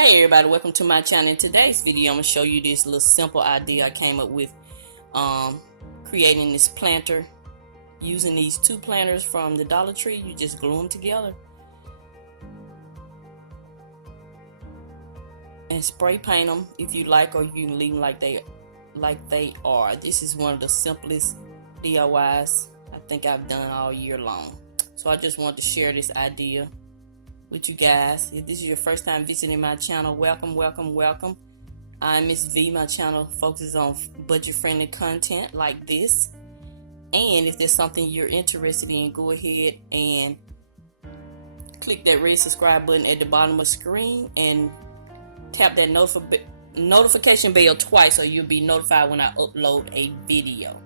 Hey everybody, welcome to my channel. In today's video, I'm going to show you this little simple idea I came up with creating this planter. Using these two planters from the Dollar Tree, you just glue them together and spray paint them if you like, or you can leave them like they are. This is one of the simplest DIYs I think I've done all year long. So I just wanted to share this idea with you guys. If this is your first time visiting my channel, welcome. I'm Mrs Vee. My channel focuses on budget friendly content like this, and if there's something you're interested in, go ahead and click that red subscribe button at the bottom of the screen and tap that notification bell twice so you'll be notified when I upload a video.